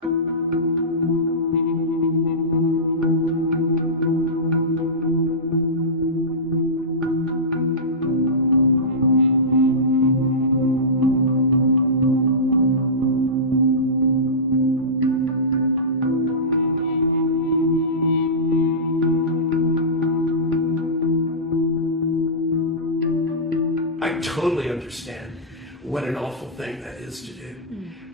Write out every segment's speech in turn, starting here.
I totally understand what an awful thing that is to do.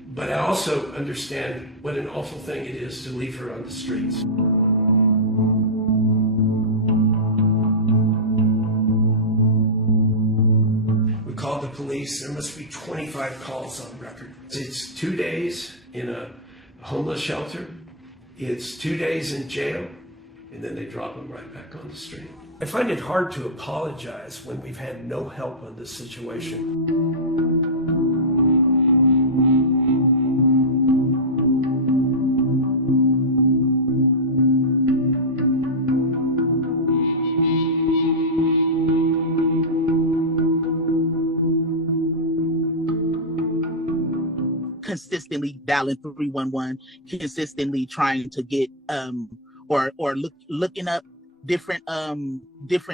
But I also understand what an awful thing it is to leave her on the streets. We called the police. There must be 25 calls on record. It's 2 days in a homeless shelter. It's 2 days in jail, and then they drop them right back on the street. I find it hard to apologize when we've had no help on this situation. Consistently dialing 311, consistently trying to get looking up different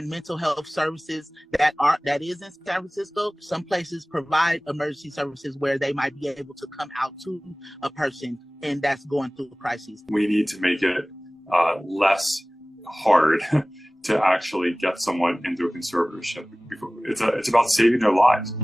mental health services that is in San Francisco. Some places provide emergency services where they might be able to come out to a person and that's going through a crisis. We need to make it less hard to actually get someone into a conservatorship. It's about saving their lives.